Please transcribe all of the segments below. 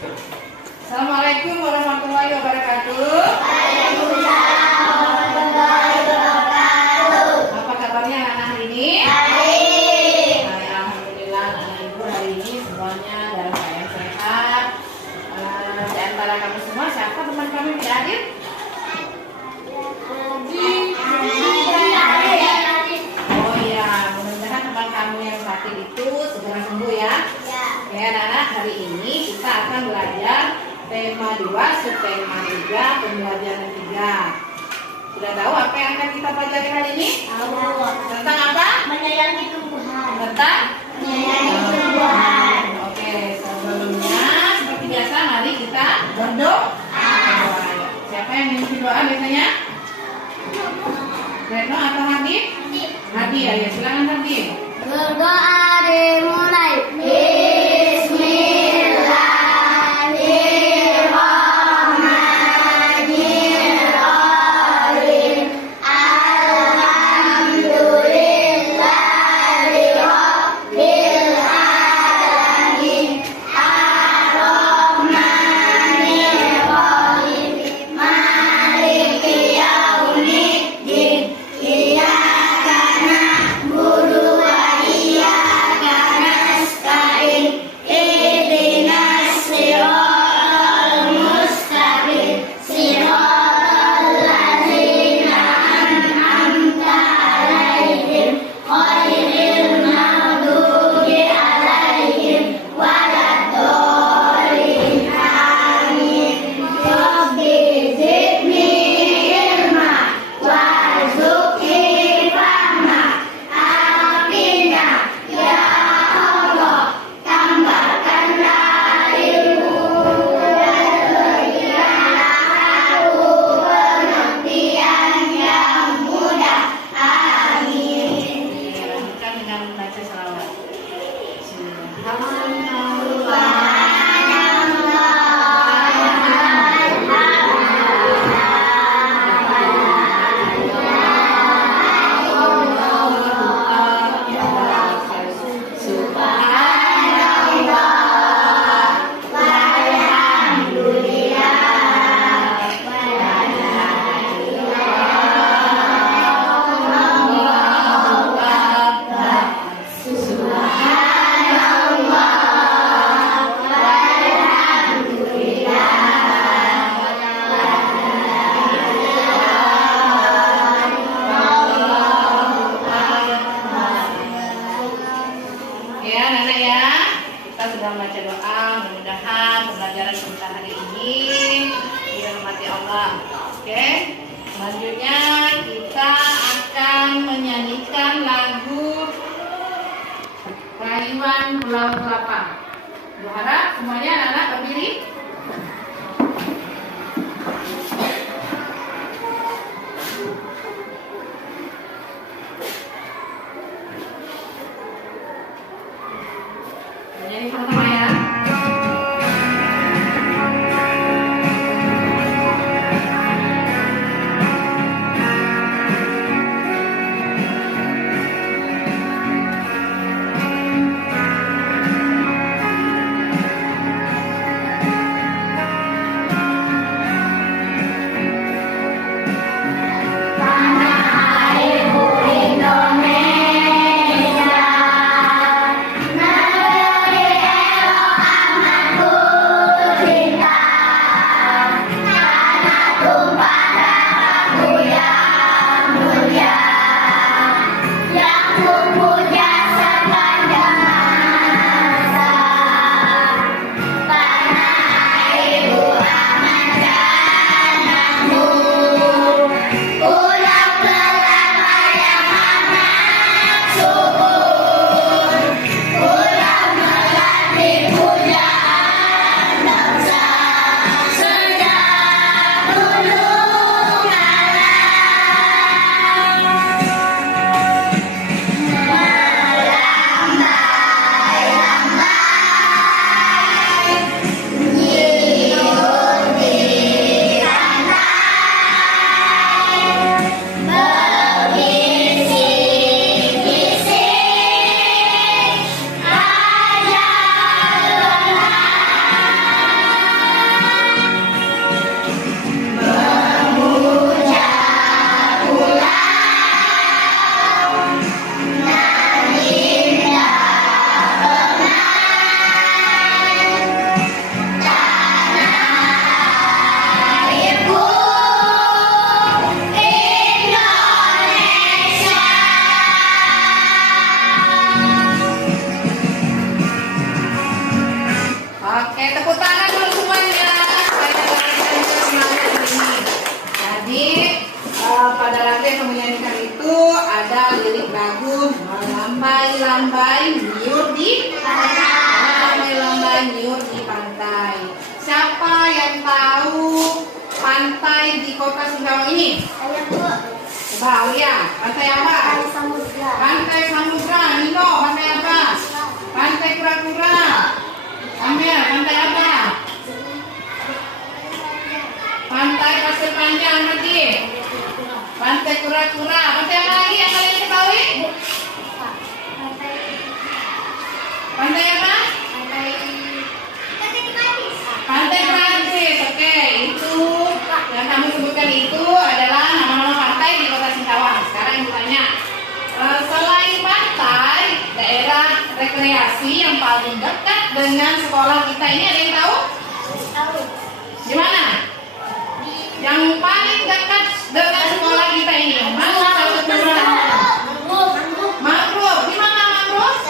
Assalamualaikum warahmatullahi wabarakatuh. Waalaikumsalam warahmatullahi wabarakatuh. Apa kabarnya anak-anak hari ini? Baik. Alhamdulillah anak ibu hari ini semuanya dalam keadaan sehat. Di antara kami semua siapa teman kami yang tidak hadir? Oh iya, mudah-mudahan teman kamu yang sakit itu segera sembuh ya. Ya anak-anak, hari ini kita akan belajar tema 2, subtema 3, pembelajaran 3. Sudah tahu apa yang akan kita pelajari hari ini? Tahu. Tentang apa? Menyayangi tumbuhan. Tentang? Menyayangi tumbuhan. Oke, sebelumnya seperti biasa mari kita berdoa. Siapa yang memimpin doa biasanya? Retno atau Hadi? Hadi ya, silakan Hadi. Berdoa dimulai. Baca doa, mudah-mudahan pembelajaran kita hari ini dirahmati Allah. Oke, selanjutnya kita akan menyanyikan lagu Rayuan Pulau Kelapa. Berharap semuanya anak-anak berdiri. Jadi pertama ya. Indonesia, negeri pantai, nyur di lomba-lomba nyur di pantai. Siapa yang tahu pantai di Kota Singkawang ini? Saya Bu. Coba Alia, pantai apa? Pantai Samudra. Pantai Samudra. Nino, pantai apa? Pantai Kura-Kura. Amir, pantai apa? Pantai Pasir Panjang berarti. Pantai Kura-Kura. Pantai apa lagi yang kalian ketahui? Pantai apa? Pantai Prancis. Oke, itu yang kamu sebutkan itu adalah nama-nama pantai di Kota Singkawang. Sekarang ibu tanya, selain pantai, daerah rekreasi yang paling dekat dengan sekolah kita ini ada yang tahu? Di mana? Yang paling dekat dengan sekolah kita ini, mana satu kelurahan? Mangrove. Di mana Mangrove?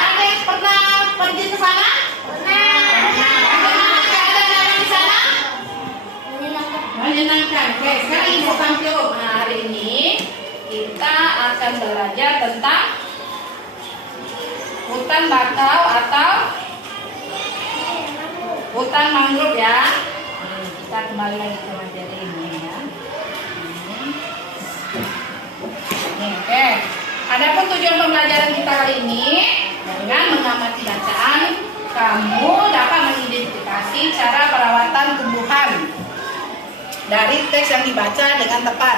Ada yang pernah pergi ke sana? Bagaimana keadaan di sana? Menyenangkan. Oke, sekarang ibu tampil. Nah, hari ini kita akan belajar tentang hutan bakau atau hutan mangrove ya. Kita kembali lagi ke materi ini ya. Oke. Adapun tujuan pembelajaran kita kali ini, dengan mengamati bacaan, kamu dapat mengidentifikasi cara perawatan tumbuhan dari teks yang dibaca dengan tepat.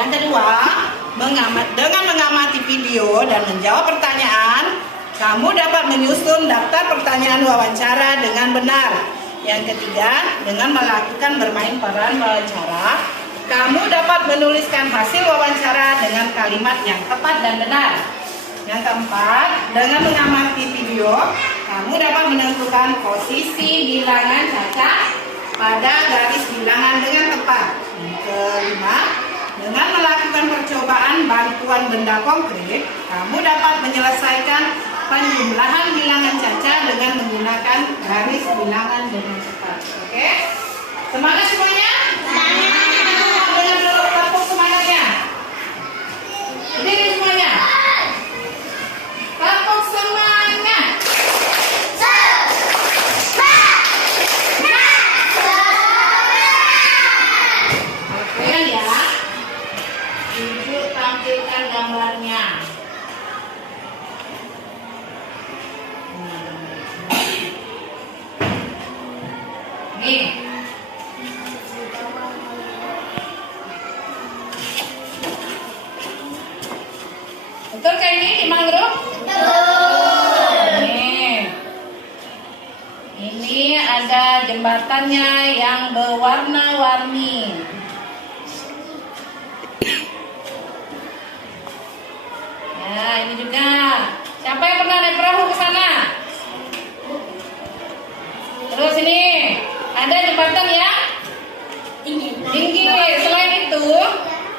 Yang kedua, dengan mengamati video dan menjawab pertanyaan, kamu dapat menyusun daftar pertanyaan wawancara dengan benar. Yang ketiga, dengan melakukan bermain peran wawancara, kamu dapat menuliskan hasil wawancara dengan kalimat yang tepat dan benar. Yang keempat, dengan mengamati video, kamu dapat menentukan posisi bilangan cacat pada garis bilangan dengan tepat. Yang kelima, dengan melakukan percobaan bantuan benda konkret, kamu dapat menyelesaikan penjumlahan bilangan caca dengan menggunakan garis bilangan dengan cepat. Oke? Semangat semuanya? Dengan dulu tepuk semangatnya. Berdiri semuanya. Tepuk semangat. Oke ya. Ibu tampilkan gambarnya. Nih. Betul kayak ini di mangrove? Betul. Ini ada jembatannya yang berwarna-warni. Ya, ini juga. Siapa yang pernah naik perahu ke sana? Terus ini ada jembatan yang tinggi. Selain itu,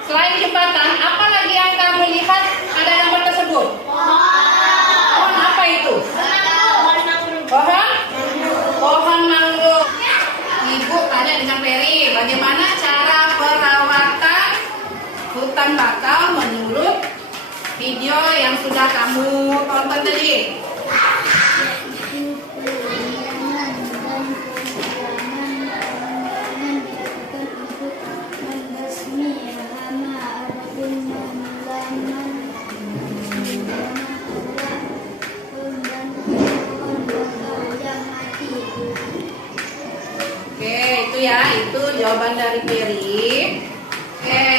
selain jembatan, apa lagi yang kamu lihat ada gambar tersebut? Pohon apa itu? Pohon mangrove. Ibu tanya dengan Peri, bagaimana cara perawatan hutan bakau menurut video yang sudah kamu tonton tadi? Oke, itu ya, itu jawaban dari Peri. Oke,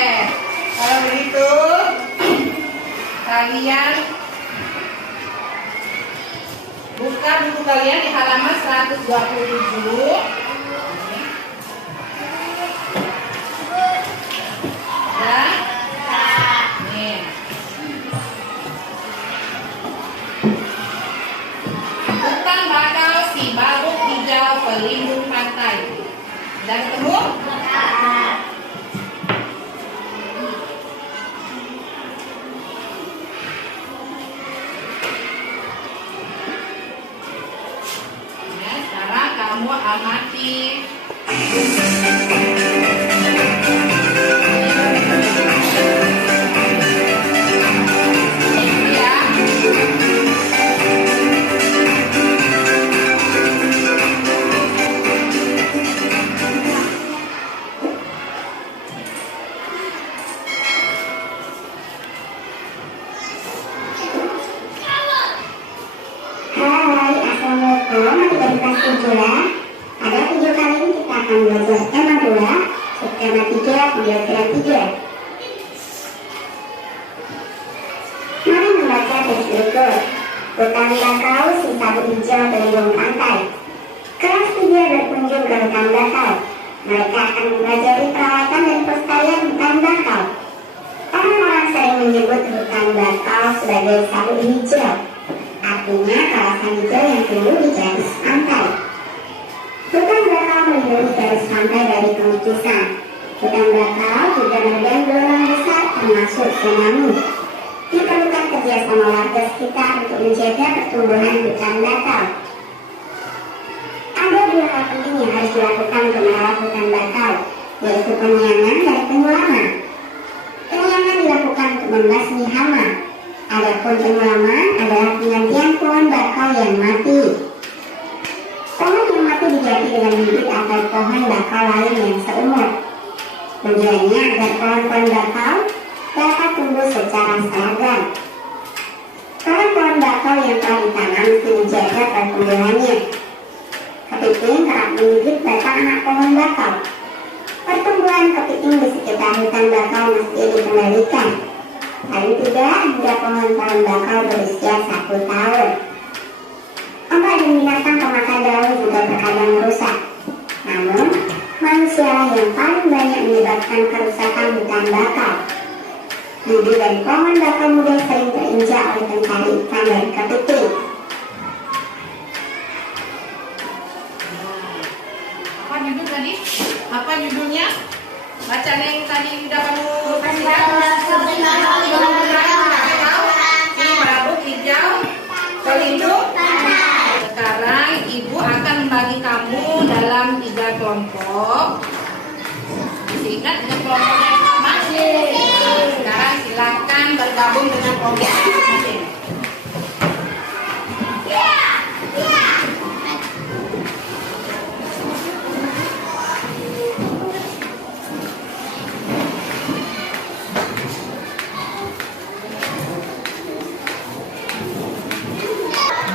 kalau begitu kalian buka buku kalian di halaman 127. Dan nih. Hutan bakau si babuk hijau pelindung pantai. Sudah ketemu? Ya, sekarang kamu amati. Ya. dari kelas 7 ya. Pada video kali ini kita akan belajar tema 2, subtema 3, pembelajaran 3. Mari membaca teks berikut. Hutan bakau, sisa hijau berlindung pantai. Kelas 3 berkunjung ke hutan bakau. Mereka akan mempelajari perawatan dan pelestarian hutan bakau. Orang-orang sering menyebut hutan bakau sebagai sabuk hijau, artinya kawasan hijau yang tumbuh di garis pantai. Hutan bakau melindungi garis pantai dari pengecusan. Hutan bakau juga meredam gelombang besar termasuk tsunami. Diperlukan kerjasama warga sekitar untuk menjaga pertumbuhan hutan bakau. Ada 2 hal penting yang harus dilakukan untuk merawat hutan bakau, yaitu penyiangan dan penyulaman. Penyiangan dilakukan untuk membasmi hama. Adapun penyulaman adalah penggantian pohon bakau yang mati. Pohon yang mati diganti dengan bibit atau pohon bakau lain yang seumur. Tujuannya agar pohon-pohon bakau dapat tumbuh secara seragam. Pohon-pohon bakau yang telah ditanam mesti dijaga pertumbuhannya. Kepiting kerap menggigit batang anak pohon bakau. Pertumbuhan kepiting di sekitar hutan bakau mesti dikendalikan. Paling tidak hingga pohon-pohon bakau berusia 1 tahun. Ombak dan binatang pemakan daun juga terkadang merusak. Namun, manusialah yang paling banyak menyebabkan kerusakan hutan bakau. Bibit dan pohon bakau muda sering terinjak oleh pencari ikan dan kepiting. Apa judul tadi? Apa judulnya? Bacaan yang tadi udah kamu kasih ya? Ini sabuk hijau pelindung. Sekarang ibu akan membagi kamu dalam 3 kelompok. Masih ingat dengan kelompoknya yang sama? Nah, sekarang silakan bergabung dengan kelompok masing-masing.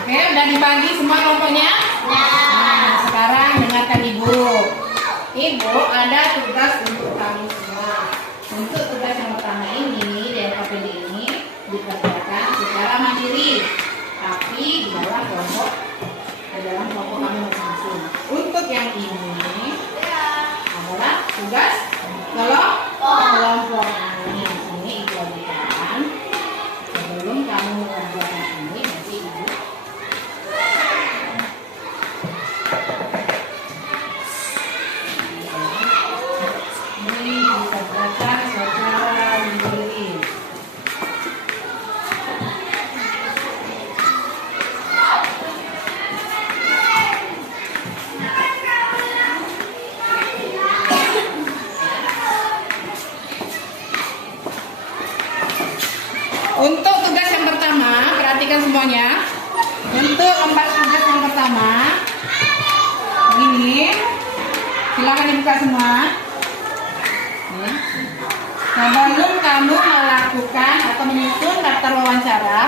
Oke, udah dibagi semua kelompoknya? Nah, sekarang dengarkan ibu. Ibu ada tugas untuk kamu semua. Untuk tugas yang pertama ini, di LKPD ini dikerjakan secara mandiri, tapi di dalam kelompok kamu masing-masing. Untuk yang ini adalah tugas kelompok. Ini ibu ajukan. Sebelum kamu mengerjakan ini, nanti ibu dikerjakan secara mandiri. Untuk tugas yang pertama, perhatikan semuanya. Untuk 4 tugas yang pertama, ini silakan dibuka semua. Sebelum kamu melakukan atau menyusun daftar wawancara,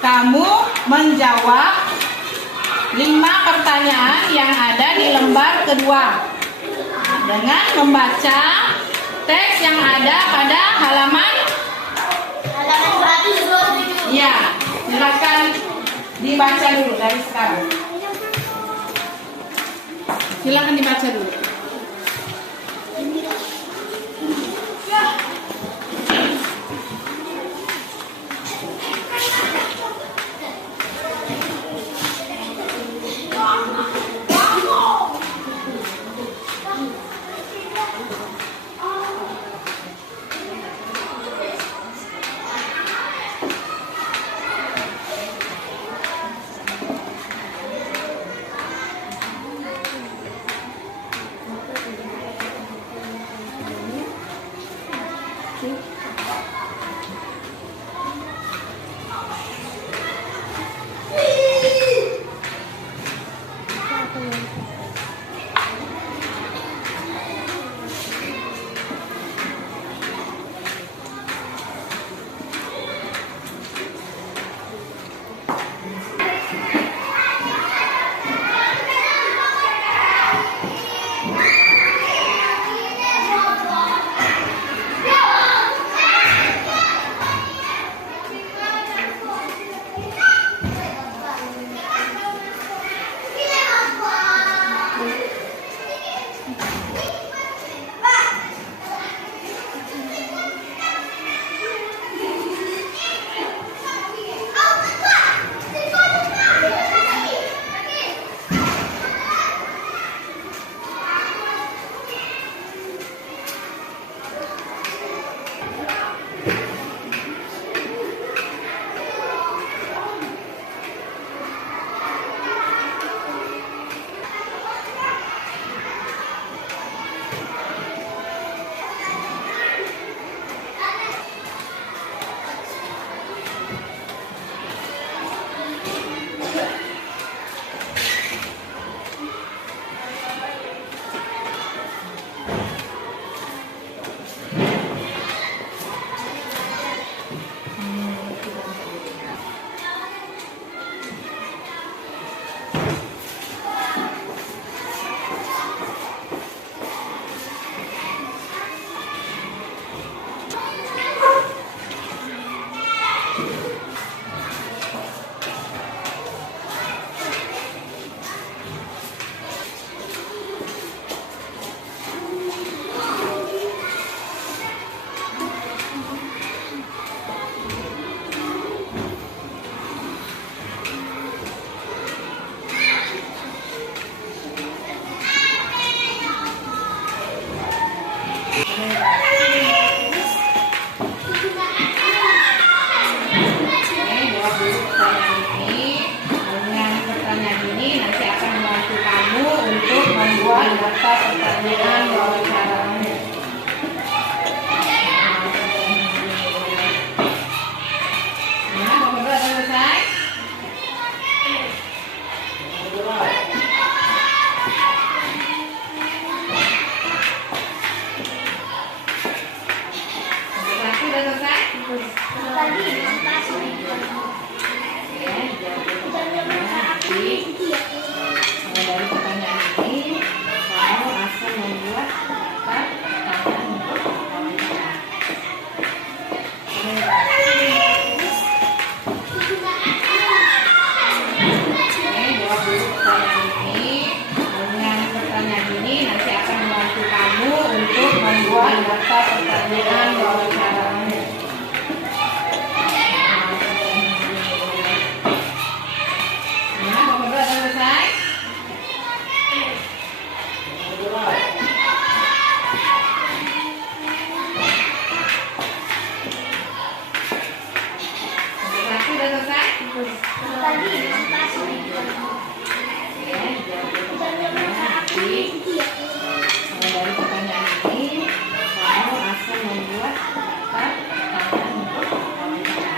kamu menjawab 5 pertanyaan yang ada di lembar kedua dengan membaca teks yang ada pada halaman. Ya, silakan dibaca dulu dari sekarang. Silakan dibaca dulu. daftar pertanyaan wawancara. Nah, nomor 2 selesai. Satu udah selesai. Tadi pas Ya, jadi dari pertanyaan ini kamu akan membuat daftar pertanyaan untuk wawancara. Jawab dulu pertanyaan ini. Dengan pertanyaan ini nanti akan membantu kamu untuk membuat daftar pertanyaan wawancara. Nah, nomor 2 selesai. Satu udah selesai. tadi pas Ya, jadi dari pertanyaan ini kamu akan membuat daftar pertanyaan untuk wawancara.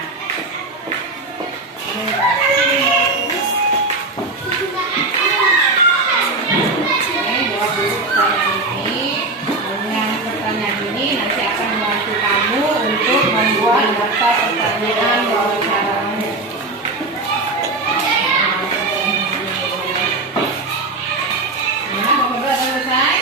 Jawab dulu pertanyaan ini. Dengan pertanyaan ini nanti akan membantu kamu untuk membuat daftar pertanyaan wawancara. Nah, nomor 2 selesai.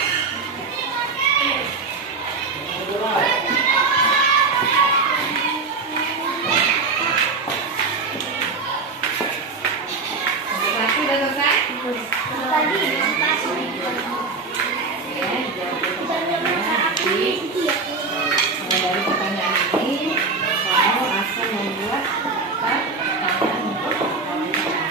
Satu udah selesai. tadi pas Ya, jadi dari pertanyaan ini kamu akan membuat daftar pertanyaan untuk wawancara.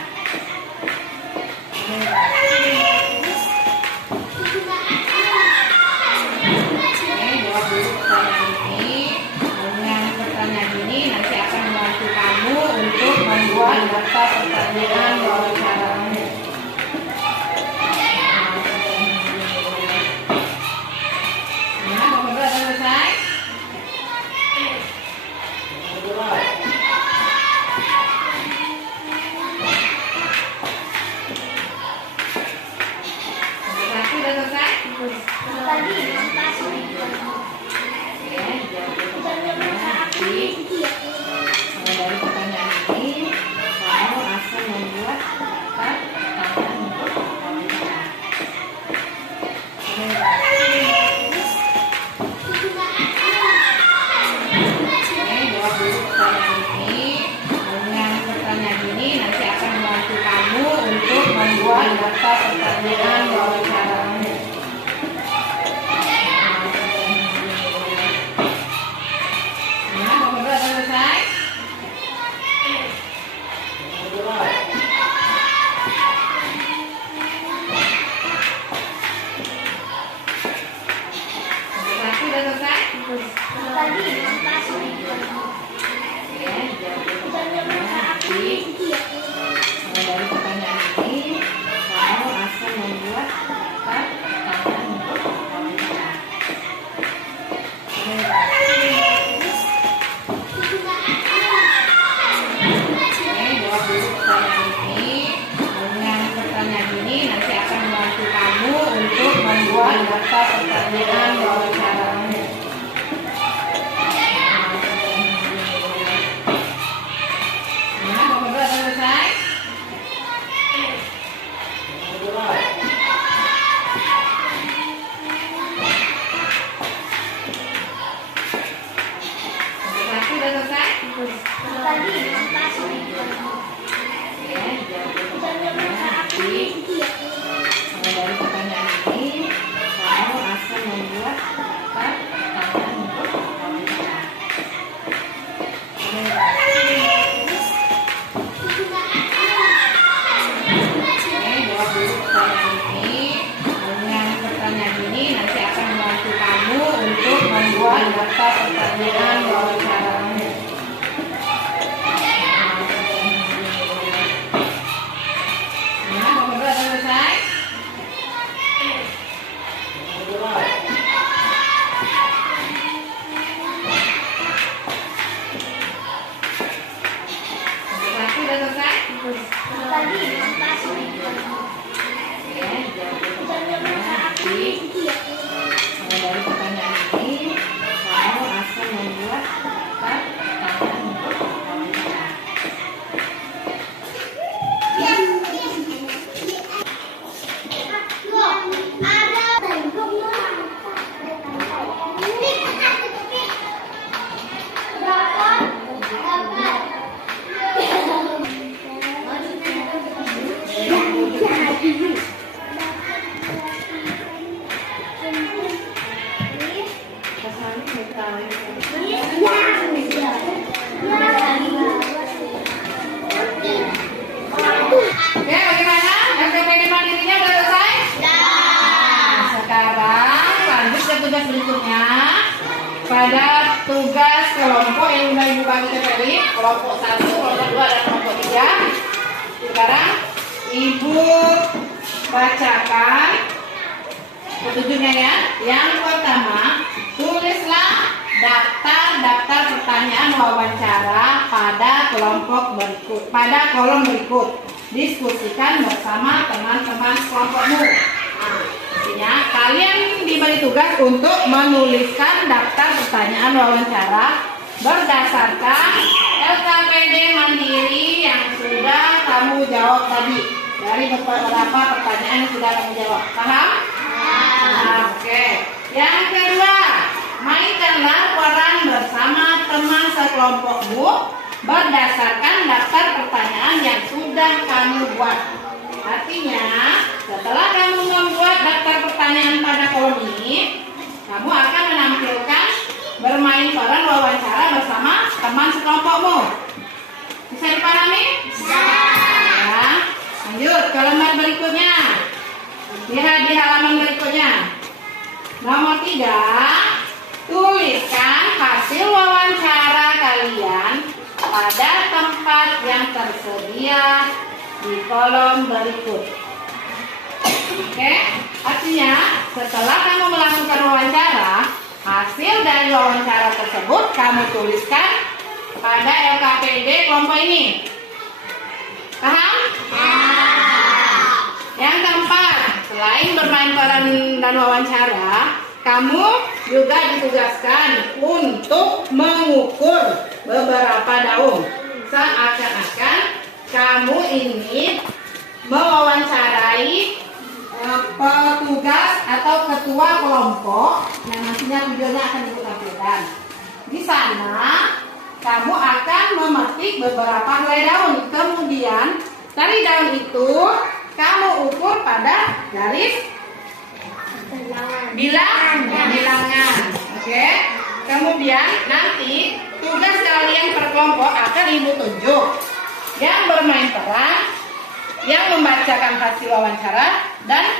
Jawab dulu pertanyaan ini. Dengan pertanyaan ini nanti akan membantu kamu untuk membuat daftar pertanyaan wawancara. Nah, nomor 2 selesai. Satu udah selesai. tadi pas Ya, jadi dari pertanyaan ini kamu akan membuat daftar pertanyaan untuk wawancara. Jawab dulu pertanyaan ini. Dengan pertanyaan ini nanti akan membantu kamu untuk membuat daftar pertanyaan wawancara. Nah, nomor 2 selesai. Satu udah selesai. tadi pas Ya, jadi dari pertanyaan ini kamu akan membuat daftar pertanyaan untuk wawancara. Jawab dulu pertanyaan ini. Dengan pertanyaan ini nanti akan membantu kamu untuk membuat daftar pertanyaan wawancara. Nah, nomor 2 selesai. Satu udah selesai. tadi pas Ya, jadi dari pertanyaan ini kamu akan membuat daftar pertanyaan untuk wawancara. Jawab dulu pertanyaan ini. Dengan pertanyaan ini nanti akan membantu kamu untuk membuat daftar pertanyaan wawancara. Nah, nomor 2 selesai. Udah selesai? Tadi non pasif. Oke, jawab pertanyaannya. Mulai dari pertanyaan ini, kamu akan membuat daftar pertanyaan untuk wawancara. Oke, bagaimana? LKPD mandirinya sudah selesai? Nah, sekarang lanjut ke tugas berikutnya. Pada tugas kelompok yang sudah Ibu bagi ke tadi, kelompok 1, kelompok 2, dan kelompok 3. Sekarang Ibu bacakan petunjuknya ya. Yang pertama, tulislah daftar pertanyaan wawancara pada kolom berikut. Diskusikan bersama teman-teman kelompokmu. Nah, artinya kalian diberi tugas untuk menuliskan daftar pertanyaan wawancara berdasarkan LKPD mandiri yang sudah kamu jawab tadi. Dari beberapa pertanyaan yang sudah kamu jawab. Paham? Oke. Yang kedua, mainkanlah peran bersama teman sekelompokmu berdasarkan daftar pertanyaan yang sudah kamu buat. Artinya, setelah kamu membuat daftar pertanyaan pada kolom ini, kamu akan menampilkan bermain peran wawancara bersama teman sekelompokmu. Bisa dipahami? Ya. Lanjut ke lembar berikutnya. Lihat di halaman berikutnya. Nomor 3, tuliskan hasil wawancara kalian pada tempat yang tersedia di kolom berikut. Oke, artinya setelah kamu melakukan wawancara, hasil dari wawancara tersebut kamu tuliskan pada LKPD kelompok ini. Paham? Yang keempat, selain bermain peran dan wawancara, kamu juga ditugaskan untuk mengukur beberapa daun. Seakan-akan kamu ini mewawancarai petugas atau ketua kelompok yang nantinya videonya akan ditampilkan. Di sana kamu akan memetik beberapa helai daun. Kemudian dari daun itu kamu ukur pada garis bilangan. Oke. Kemudian nanti tugas kalian per kelompok akan Ibu tunjuk. Yang bermain peran, yang membacakan hasil wawancara, dan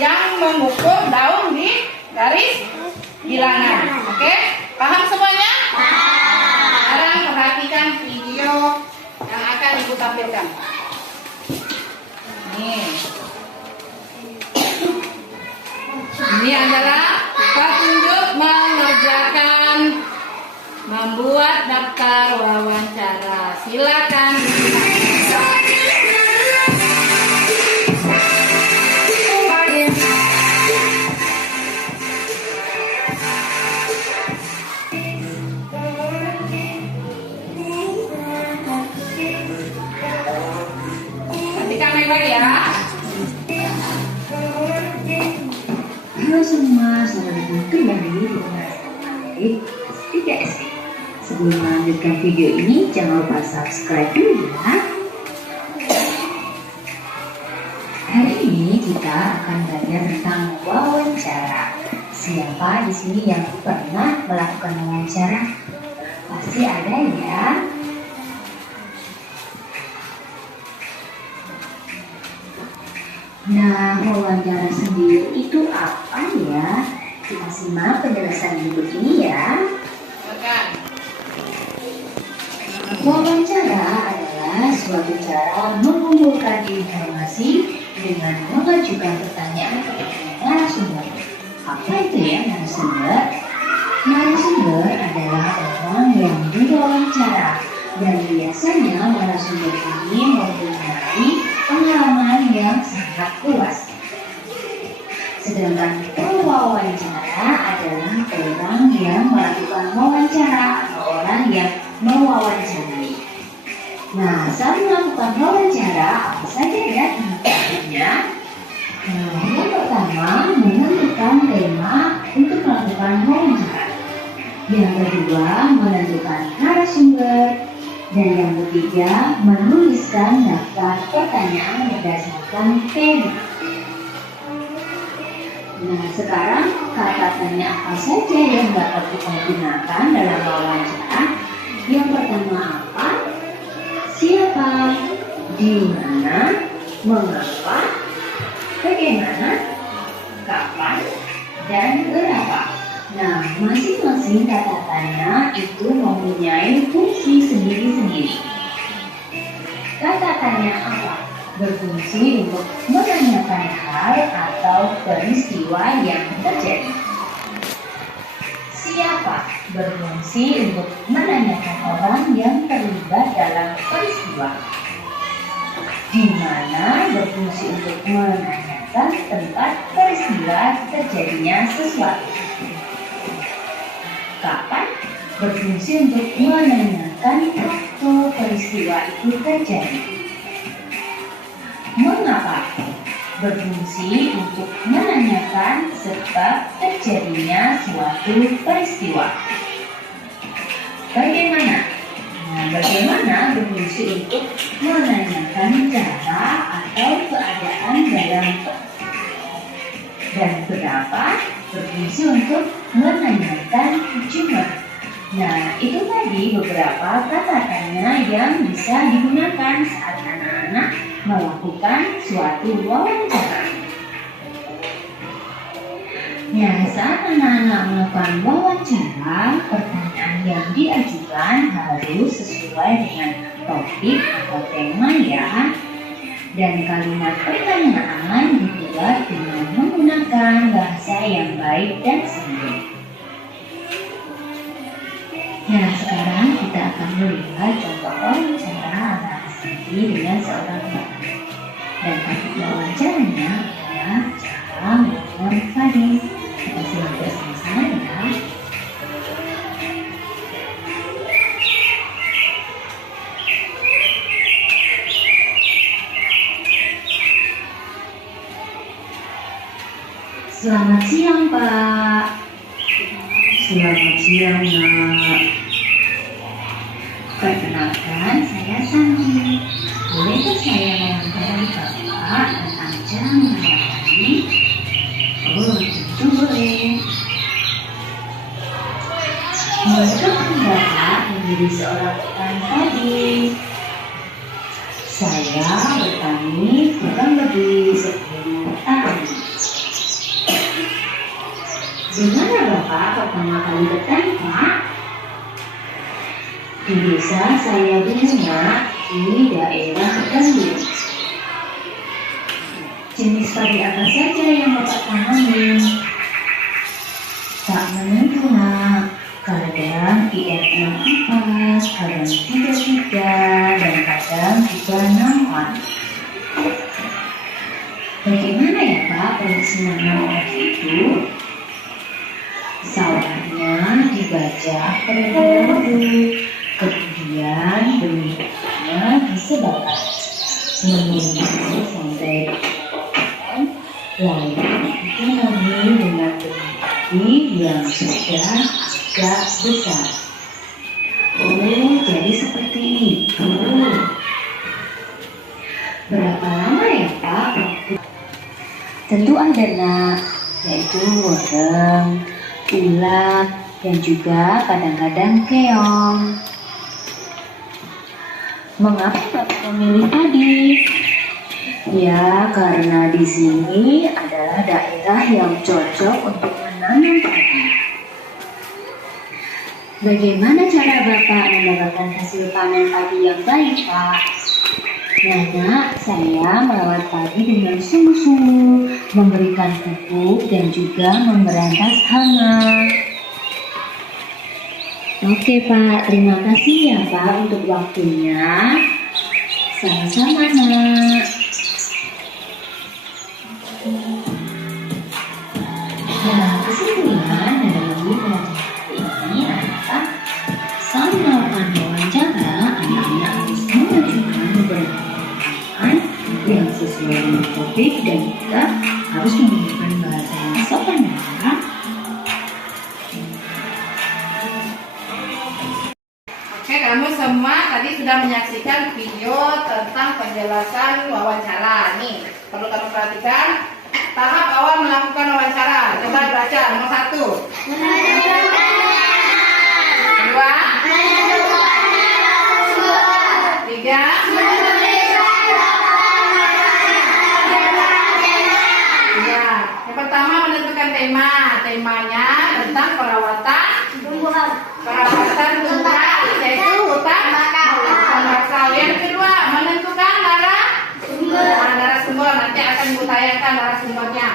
yang mengukur daun di garis bilangan. Oke? Paham semuanya? Sekarang perhatikan video yang akan Ibu tampilkan. Ini adalah petunjuk mengerjakan membuat daftar wawancara. Silakan. Perhatikan baik-baik ya. Halo semua, selamat datang kembali di Menarik 3S. Sebelum melanjutkan video ini, jangan lupa subscribe dulu ya. Hari ini kita akan belajar tentang wawancara. Siapa di sini yang pernah melakukan wawancara? Pasti ada ya. Nah, wawancara sendiri itu apa ya? Kita simak penjelasan berikut ini ya. Wawancara adalah suatu cara mengumpulkan informasi dengan mengajukan pertanyaan kepada narasumber. Apa itu ya narasumber? Narasumber adalah orang yang diwawancara Dan biasanya narasumber ini mempunyai pengalaman yang sangat luas. Sedangkan pewawancara adalah orang yang melakukan wawancara atau orang yang mewawancarai. Nah, saat melakukan wawancara, apa saja ya tahapannya? Yang pertama, menentukan tema untuk melakukan wawancara. Yang kedua, menentukan narasumber. Dan yang ketiga, menuliskan daftar pertanyaan berdasarkan tema. Nah, sekarang kata tanya apa saja yang dapat kita gunakan dalam wawancara? Yang pertama apa? Siapa? Di mana? Mengapa? Bagaimana? Kapan? Dan berapa? Nah, masing-masing kata tanya itu mempunyai fungsi sendiri-sendiri. Kata tanya apa? Berfungsi untuk menanyakan hal atau peristiwa yang terjadi. Siapa? Berfungsi untuk menanyakan orang yang terlibat dalam peristiwa. Di mana? Berfungsi untuk menanyakan tempat peristiwa terjadinya sesuatu. Kapan? Berfungsi untuk menanyakan waktu peristiwa itu terjadi. Mengapa? Berfungsi untuk menanyakan sebab terjadinya suatu peristiwa. Bagaimana? Nah, bagaimana berfungsi untuk menanyakan cara atau keadaan dalam dan berapa berfungsi untuk menanyakan jumlah. Nah, itu tadi beberapa kata tanya yang bisa digunakan saat anak-anak melakukan suatu wawancara. Nah, saat anak-anak melakukan wawancara, pertanyaan yang diajukan harus sesuai dengan topik atau tema ya. Dan kalimat pertanyaan dibuat dengan menggunakan bahasa yang baik dan santun. Nah, sekarang kita akan melihat contoh wawancara antara Siti dengan seorang bapak. Dan topik wawancaranya adalah cara melamar Fadi. Kita simak bersama-sama ya. Selamat siang, Pak. Selamat siang, Nak. Perkenalkan, saya Santi. Bolehkah saya mengantari Bapak tentang cara merawat ini? Oh, tentu boleh. Bolehkah Bapak menjadi seorang petani tadi? Saya bertani kurang lebih 10 tahun. Di mana Bapak pertama kali bertani, Pak? Di desa saya punya di daerah Gandul. Jenis padi apa saja yang Bapak tanami? Tak menentu, Nak. Kadang IM 4, kadang 33, dan kadang 36. Bagaimana ya Pak produksi nanam itu? Sawahnya dibajak terlebih dahulu, kemudian benihnya disebarkan, menunggu sampai dipotong, lalu ditanami dengan benih padi yang sudah agak besar. Oh, jadi seperti itu. Berapa lama ya Pak? Tentu ada, Nak, yaitu worem, ulat, dan juga kadang-kadang keong. Mengapa Bapak memilih padi? Ya, karena di sini adalah daerah yang cocok untuk menanam padi. Bagaimana cara Bapak mendapatkan hasil panen padi yang baik, Pak? Nah, Nak, saya merawat padi dengan sungguh-sungguh, memberikan pupuk dan juga memberantas hama. Oke Pak, terima kasih ya Pak untuk waktunya. Sama-sama Nak. Nah, kesimpulan dari pelajaran ini adalah saat melakukan wawancara, anak-anak harus mengajukan beberapa pertanyaan yang sesuai dengan topik dan juga harus menggunakan bahasa yang sopan ya. Oke, kamu semua tadi sudah menyaksikan video tentang penjelasan wawancara. Nih, perlu kamu perhatikan tahap awal melakukan wawancara. Coba baca nomor 1. Kedua. 3. Ya, yang pertama menentukan tema. Temanya tentang perawatan tumbuhan, yaitu hutan bakau. Yang kedua, menentukan narasumber. Nanti akan ditayangkan narasumbernya.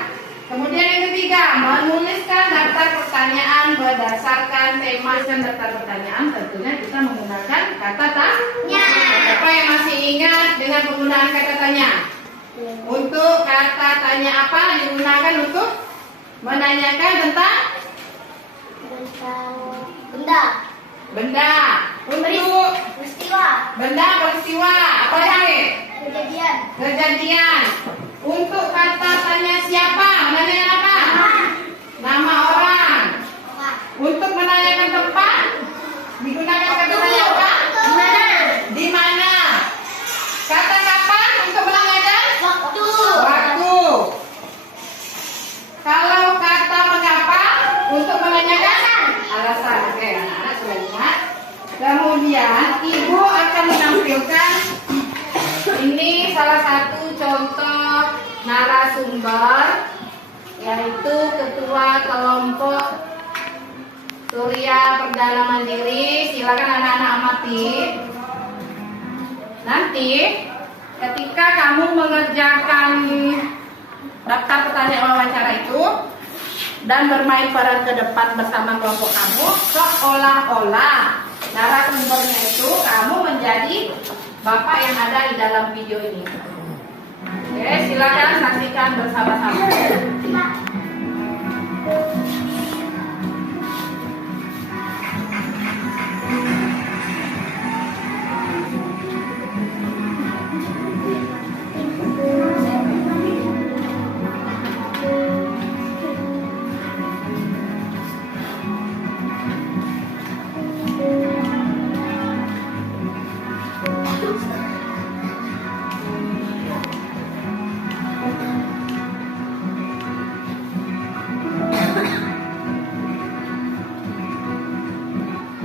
Kemudian yang ketiga, menuliskan daftar pertanyaan berdasarkan tema. Dan daftar pertanyaan tentunya kita menggunakan kata tanya. Siapa yang masih ingat dengan penggunaan kata tanya? Untuk kata tanya apa digunakan untuk menanyakan tentang benda. Untuk benda peristiwa apa lagi? Kejadian. Untuk kata tanya siapa? Menanyakan apa? Nama orang. Untuk menanyakan tempat digunakan kata tanya apa? Di mana? Kata kapan untuk menanyakan? Waktu. Kalau kata mengapa untuk menanyakan alasan. Oke, anak-anak sudah ingat. Kemudian ibu akan menampilkan ini salah satu contoh narasumber, yaitu ketua kelompok Surya Perdana Mandiri. Silakan anak-anak amati. Nanti ketika kamu mengerjakan daftar pertanyaan wawancara itu dan bermain peran ke depan bersama kelompok kamu, seolah-olah narasumbernya itu kamu menjadi bapak yang ada di dalam video ini. Oke, silakan saksikan bersama-sama.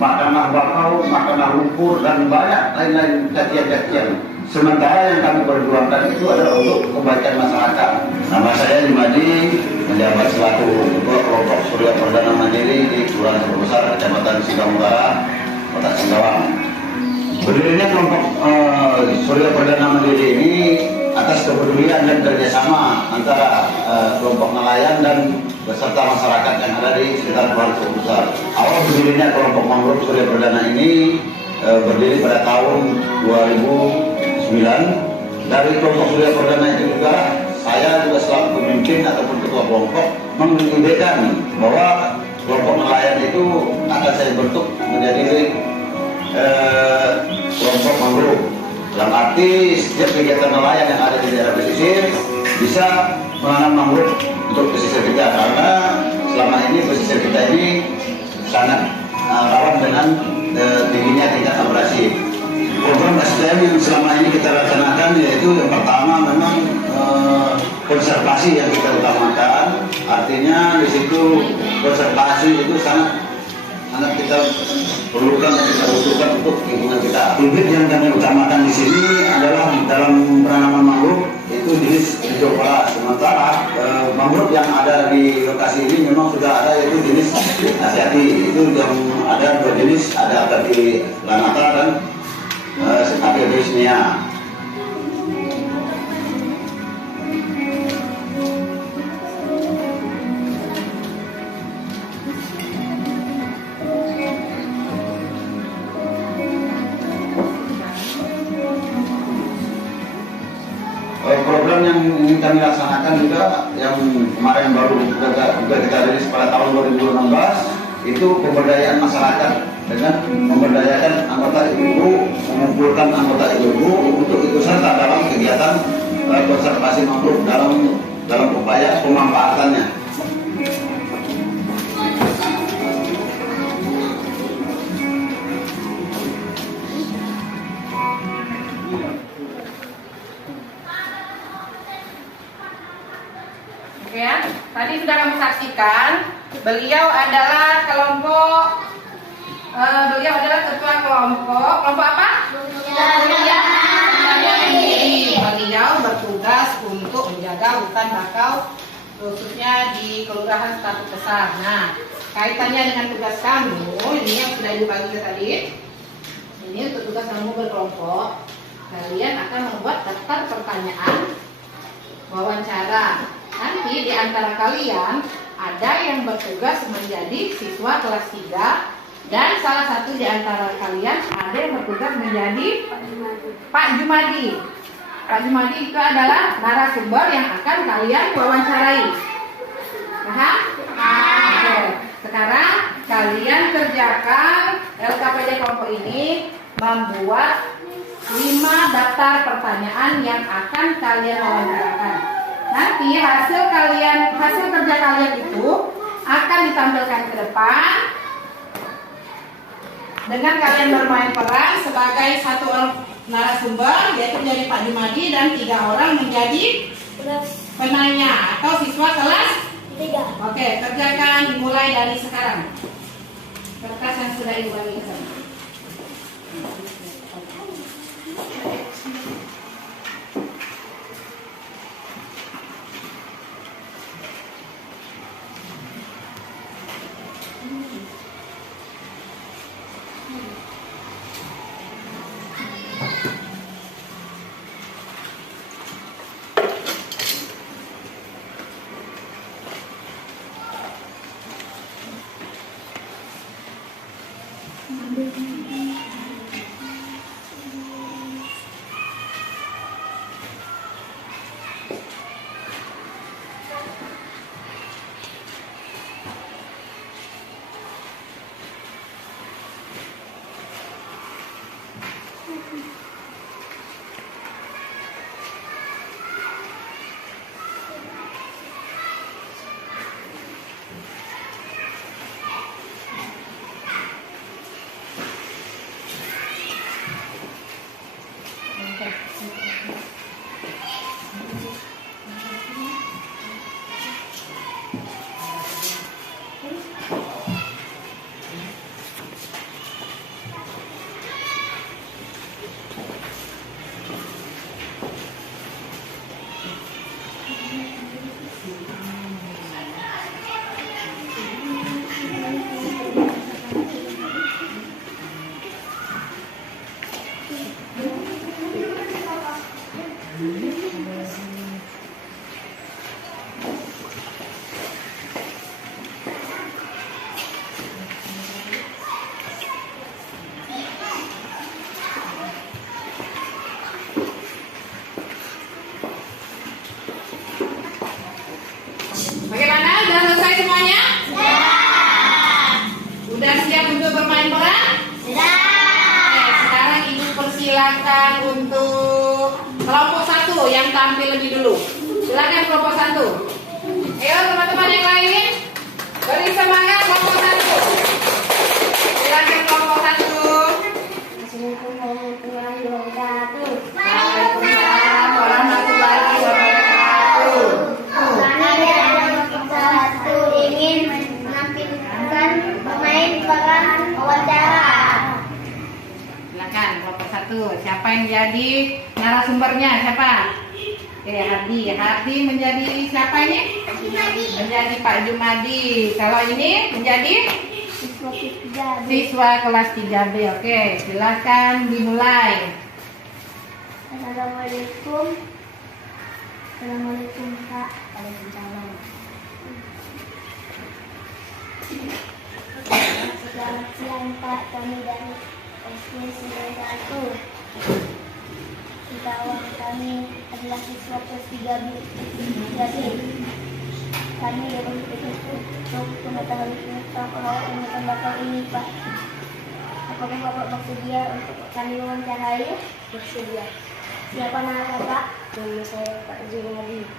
Makanan bakau, makanan lumpur, dan banyak lain-lain cacian-cacian. Sementara yang kami perjuangkan itu adalah untuk kebaikan masyarakat. Nama saya Jumadi, menjabat selaku ketua kelompok Surya Perdana Mandiri di Kelurahan Terbesar, Kecamatan Singkawang Utara, Kota Singkawang. Berdirinya kelompok Surya Perdana Mandiri ini atas kepedulian dan kerjasama antara kelompok nelayan dan beserta masyarakat yang ada di sekitar Kelurahan Terbesar. Awal berdirinya kelompok mangrove Surya Perdana ini berdiri pada tahun 2009. Dari kelompok Surya Perdana itu juga saya juga selaku pemimpin ataupun ketua kelompok mengidekan bahwa kelompok nelayan itu akan saya bentuk menjadi kelompok mangrove. Dalam arti setiap kegiatan nelayan yang ada di daerah pesisir bisa menanam mangrove untuk pesisir kita, karena selama ini pesisir kita ini sangat rawan dengan tingginya tingkat abrasi. Program SDM yang selama ini kita laksanakan yaitu yang pertama memang konservasi yang kita utamakan. Artinya di situ konservasi itu sangat kita perlukan dan kita butuhkan untuk lingkungan kita. Bibit yang kami utamakan di sini adalah dalam penanaman mangrove itu jenis hijau pala. Sementara mangrove yang ada di lokasi ini memang sudah ada, yaitu jenis Asiati. Itu yang ada dua jenis, ada Agatili lanata dan Agatili. program yang ingin kami laksanakan juga yang kemarin baru juga kita rilis pada tahun 2016 itu pemberdayaan masyarakat dengan memberdayakan anggota ibu-ibu, mengumpulkan anggota ibu-ibu untuk ikut serta dalam kegiatan konservasi mangrove dalam upaya pemanfaatannya. Oke ya, tadi sudah kamu saksikan, beliau adalah ketua kelompok apa? Beliau bertugas untuk menjaga hutan bakau khususnya di Kelurahan Statu Besar. Nah, kaitannya dengan tugas kamu, ini yang sudah ibu bagi tadi. Ini untuk tugas kamu berkelompok. Kalian akan membuat daftar pertanyaan wawancara. Nanti di antara kalian ada yang bertugas menjadi siswa kelas 3 dan salah satu di antara kalian ada yang bertugas menjadi Pak Jumadi. Pak Jumadi itu adalah narasumber yang akan kalian wawancarai. Paham? Oke. Sekarang kalian kerjakan LKPD kelompok ini membuat 5 daftar pertanyaan yang akan kalian wawancarakan. Nanti hasil kerja kalian itu akan ditampilkan ke depan dengan kalian bermain peran sebagai satu orang narasumber, yaitu menjadi Pak Jumadi, dan 3 orang menjadi penanya atau siswa kelas 3. Oke, kerjakan dimulai dari sekarang. Kertas yang sudah ibu bagi ke sana. Bagaimana? Sudah selesai semuanya? Ya. Sudah siap untuk bermain peran? Ya. Oke, sekarang ibu persilakan untuk kelompok 1 yang tampil lebih dulu. Silakan kelompok 1. Ayo teman-teman yang lain, beri semangat kelompok 1. Silakan kelompok 1. Assalamualaikum warahmatullahi wabarakatuh. Waalaikumsalam warahmatullahi wabarakatuh. Satu ingin menampilkan pemain peran wawancara. Silakan kelompok 1. Siapa yang jadi narasumbernya? Siapa? Oke, Hardi menjadi siapa ini? Menjadi Pak Jumadi. Kalau ini menjadi siswa kelas 3B. Oke, silakan dimulai. Assalamualaikum. Assalamualaikum Kak. Waalaikumsalam. Selamat siang Pak, kami dari SD 91. Kawan kami adalah siswa kelas 3B. Kami dapat untuk mengetahui tentang orang bakal ini, Pak. Apakah Bapak bersedia untuk kami wawancarai? Bersedia. Siapa nama Bapak? Nama saya Pak Junadi.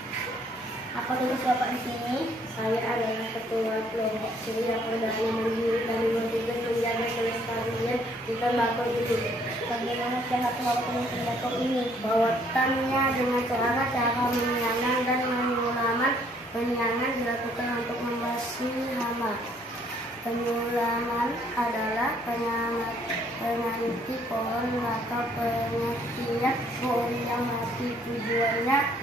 Apa tugas Bapak di sini? Saya adalah ketua kelompok Surya Perdana Mandiri dan bertugas menjaga kelestarian hutan bakau itu. Bagaimana cara pengelolaan tembakau ini? Bawatannya dengan cara menyangan dan menyulaman. Penyangan dilakukan untuk membasmi hama. Penyulaman adalah penyanti pohon bakau penyakit pohon yang mati. Tujuannya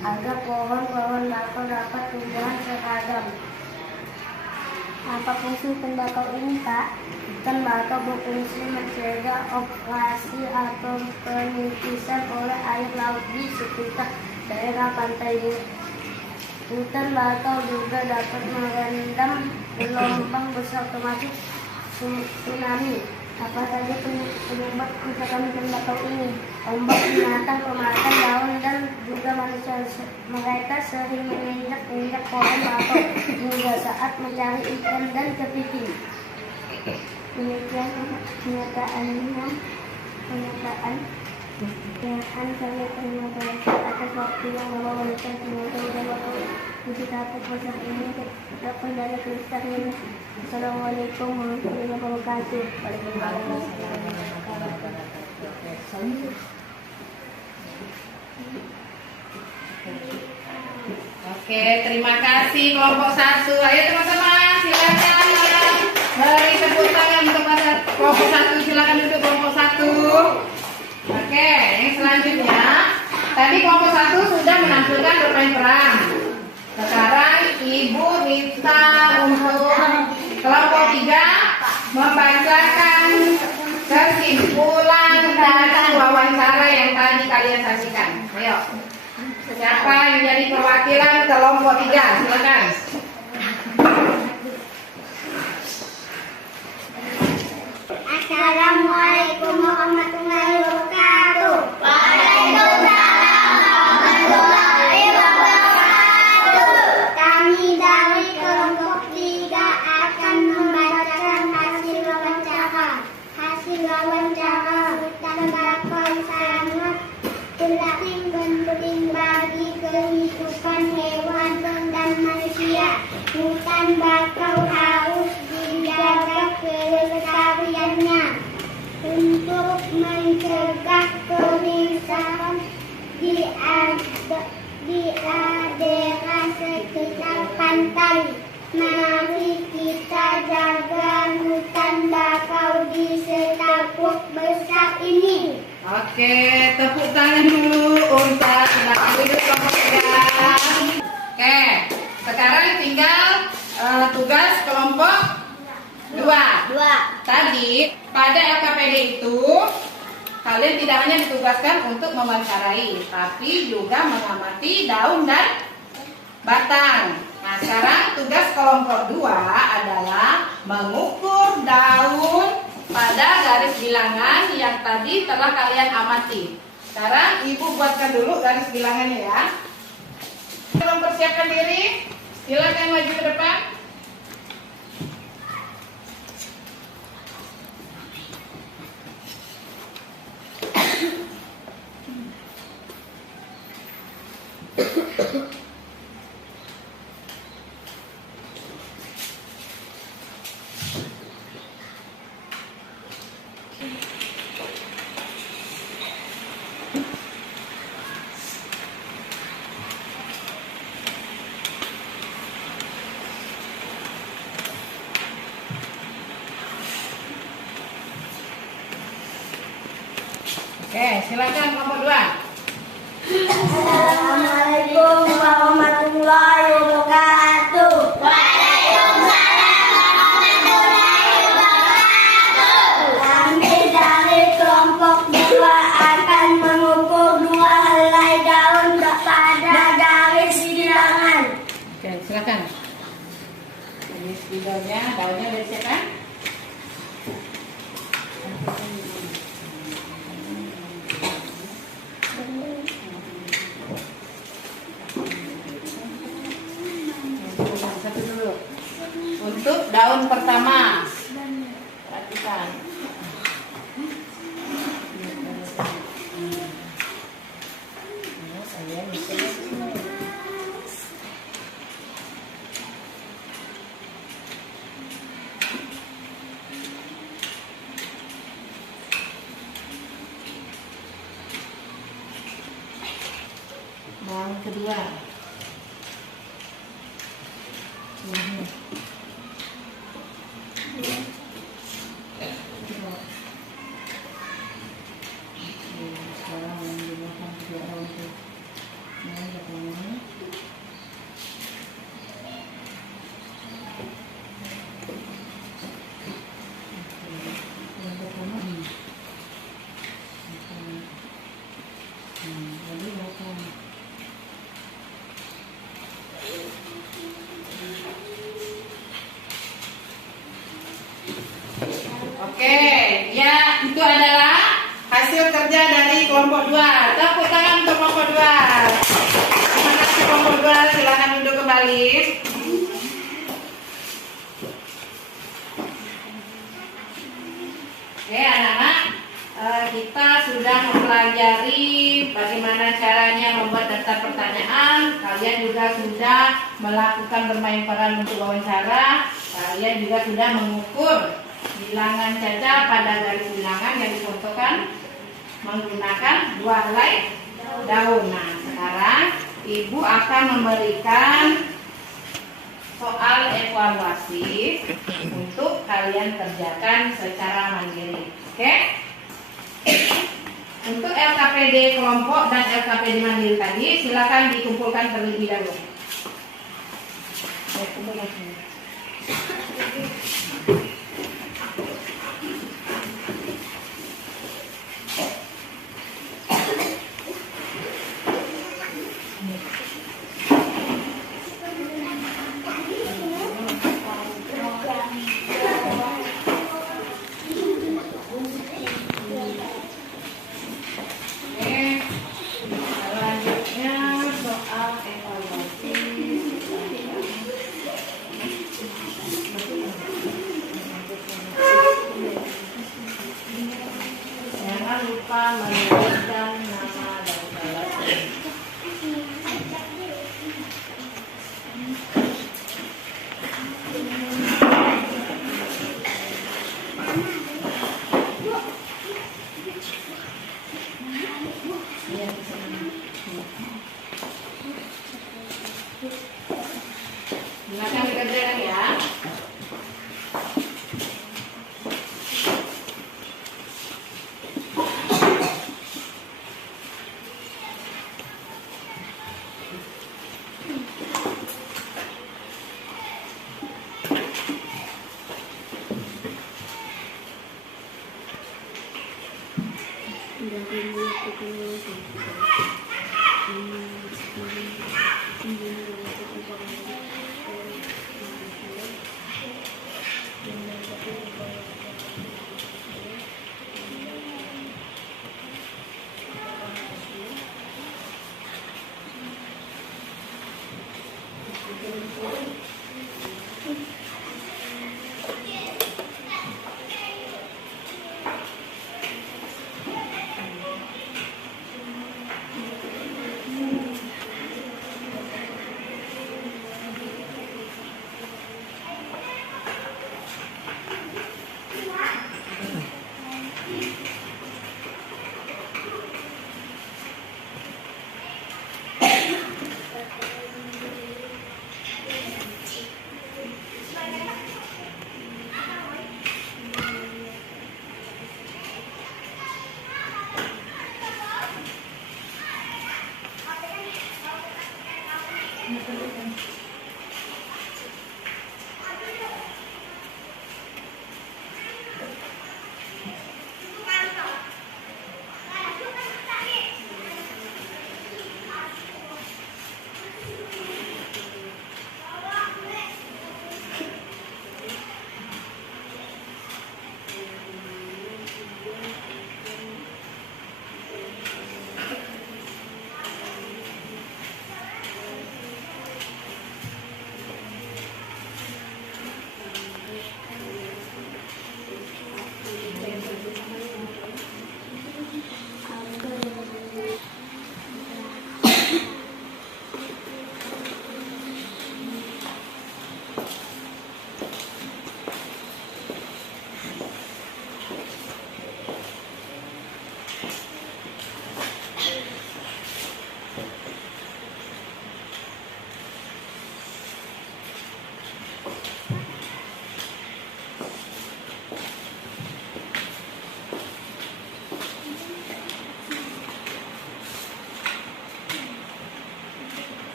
agar pohon-pohon bakau dapat tumbuhan seragam. Apa fungsi tembakau ini, Pak? Tembakau berfungsi mencegah operasi atau penipisan oleh air laut di sekitar daerah pantai. Hutan bakau juga dapat merendam gelombang besar termasuk tsunami. Apa saja penyebab kerusakan tembakau ini? Ombak, binatang pemakan daun, dan juga manusia. Mereka sering menginjak pohon bakau hingga saat mencari ikan dan kepiting. Demikian kenyataan saya terima kasih atas waktu yang memberikan penonton bakau di satu proses ini dapat dari kelestarian. Assalamualaikum warahmatullahi wabarakatuh. Oke, terima kasih kelompok 1. Ayo teman-teman, silakan beri tepuk tangan untuk kelompok 1. Silakan duduk kelompok 1. Oke, yang selanjutnya tadi kelompok 1 sudah menampilkan bermain peran. Sekarang Ibu minta untuk kelompok 3 membacakan kesimpulan dari wawancara yang tadi kalian saksikan. Ayo, siapa yang jadi perwakilan kelompok 3? Silakan. Assalamualaikum warahmatullahi wabarakatuh. Waalaikumsalam warahmatullahi wabarakatuh. Kami dari kelompok 3 akan membacakan hasil wawancara. Hasil wawancara hutan bakau sangat penting dan penting bagi kehidupan hewan dan manusia. Hutan bakau harus dijaga kelestariannya untuk mencegah kerusakan di daerah sekitar pantai. Mari kita jaga hutan bakau di Setapuk besar ini. Oke, tepuk tangan dulu untuk kelompok 3. Oke, sekarang tinggal tugas kelompok 2. Tadi pada LKPD itu kalian tidak hanya ditugaskan untuk mewawancarai, tapi juga mengamati daun dan batang. Nah, sekarang tugas kelompok 2 adalah mengukur daun pada garis bilangan yang tadi telah kalian amati. Sekarang Ibu buatkan dulu garis bilangannya ya. Mempersiapkan diri, silakan maju ke depan. Oke, silakan kelompok 2. Assalamualaikum warahmatullahi wabarakatuh. Waalaikumsalam warahmatullahi wabarakatuh. Kami dari kelompok 2 akan mengukur 2 helai daun pada garis bilangan. Oke, silakan. Ini spidolnya, daunnya udah disiapkan? daun pertama. Perhatikan. Daun kedua. Oke, ya itu adalah hasil kerja dari kelompok 2. Tepuk tangan untuk kelompok 2. Terima kasih kelompok 2, silakan duduk kembali. Oke anak-anak, kita sudah mempelajari bagaimana caranya membuat daftar pertanyaan. Kalian juga sudah melakukan bermain peran untuk wawancara. Kalian juga sudah mengukur bilangan caca pada garis bilangan yang dicontohkan menggunakan 2 helai daun. Nah, sekarang Ibu akan memberikan soal evaluasi untuk kalian kerjakan secara mandiri. Oke? Untuk LKPD kelompok dan LKPD mandiri tadi silakan dikumpulkan terlebih dahulu. Selanjutnya soal evaluasi. Jangan lupa menuliskan nama dan alasan. Silakan dikerjakan ya.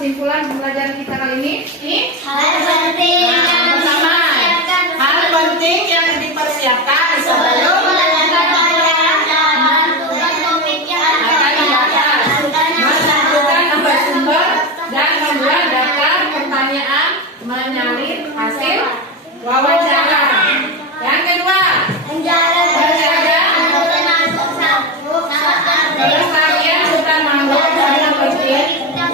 kesimpulan pembelajaran kita kali ini? Hal penting yang Pertama, hal penting yang dipersiapkan sebelum dan membuat daftar pertanyaan menyalin hasil wawancara. Yang kedua, pelestarian hutan mangrove sangat penting dan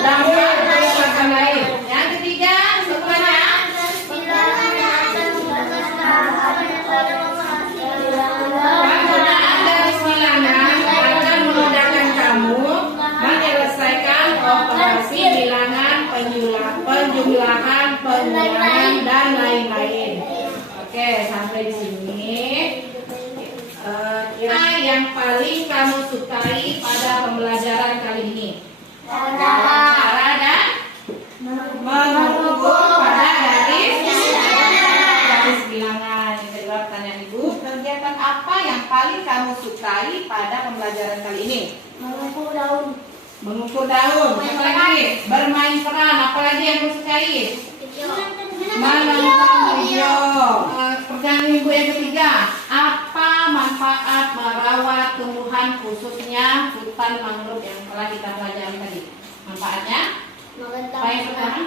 dampak kerusakan lain. Yang ketiga, semuanya penggunaan garis bilangan akan memudahkan kamu menyelesaikan operasi bilangan, penjumlahan, pengulangan, dan lain-lain. Oke, sampai di sini. Kira yang paling kamu sukai pada pembelajaran kali ini? Cara dan mengukur pada garis bilangan. Yang kedua, pertanyaan Ibu, kegiatan apa yang paling kamu sukai pada pembelajaran kali ini? mengukur daun. Mengukur daun. Apa lagi? Bermain peran. Apalagi yang kamu sukai? Menonton video. Pertanyaan Ibu yang ketiga, apa manfaat merawat tumbuhan khususnya hutan mangrove yang telah kita pelajari tadi? Manfaatnya? Apa yang pertama?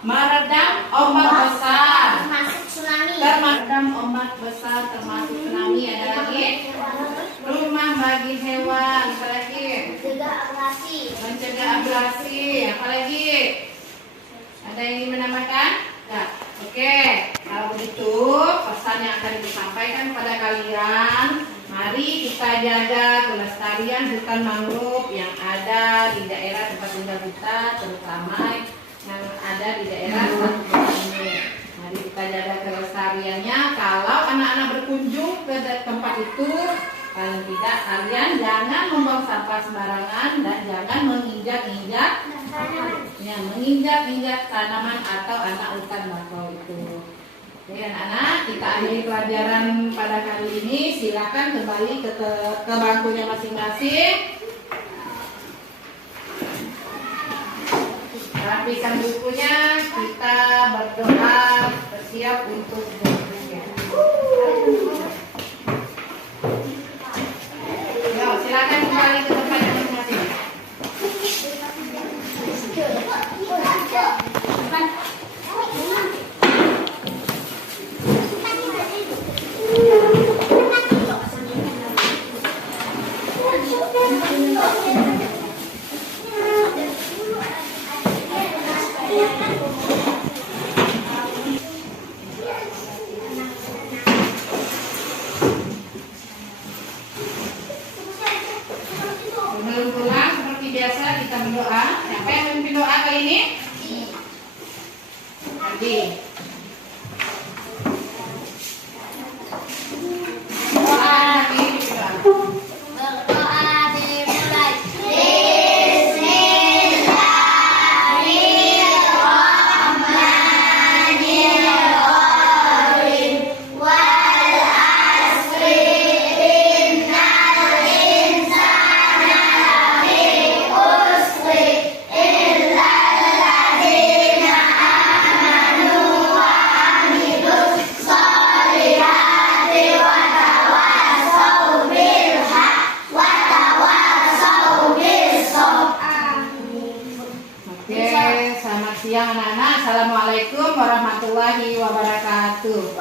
Meredam ombak besar. Masuk tsunami. Meredam ombak besar termasuk tsunami. Ada lagi? Rumah bagi hewan. Apa lagi? Mencegah abrasi. Mencegah abrasi. Apa lagi? Ada yang ingin menambahkan? Ya. Oke, kalau begitu pesan yang akan disampaikan kepada kalian, mari kita jaga kelestarian hutan mangrove yang ada di daerah tempat tinggal kita, terutama yang ada di daerah Satu Pulau ini. Mari kita jaga kelestariannya. Kalau anak-anak berkunjung ke tempat itu, paling tidak kalian jangan membuang sampah sembarangan dan jangan menginjak-injak tanaman atau anak hutan bakau itu. Oke anak-anak, kita akhiri pelajaran pada kali ini. Silakan kembali ke bangkunya masing-masing. Rapikan bukunya, kita berdoa bersiap untuk bekerja. Silakan kembali ke tempatnya masing-masing. Sebelum pulang seperti biasa kita berdoa. Siapa yang memimpin doa kali ini? Adi. Doa Adi berdoa. Berdoa dimulai. Bismillahirrahmanirrahim. Wal asri innal insana lafi khusri illa alladzina amanu wa amilus sholihati wa tawassaw bil haqq wa tawassaw bis sabr. Oke, selamat siang anak-anak. Assalamualaikum warahmatullahi wabarakatuh.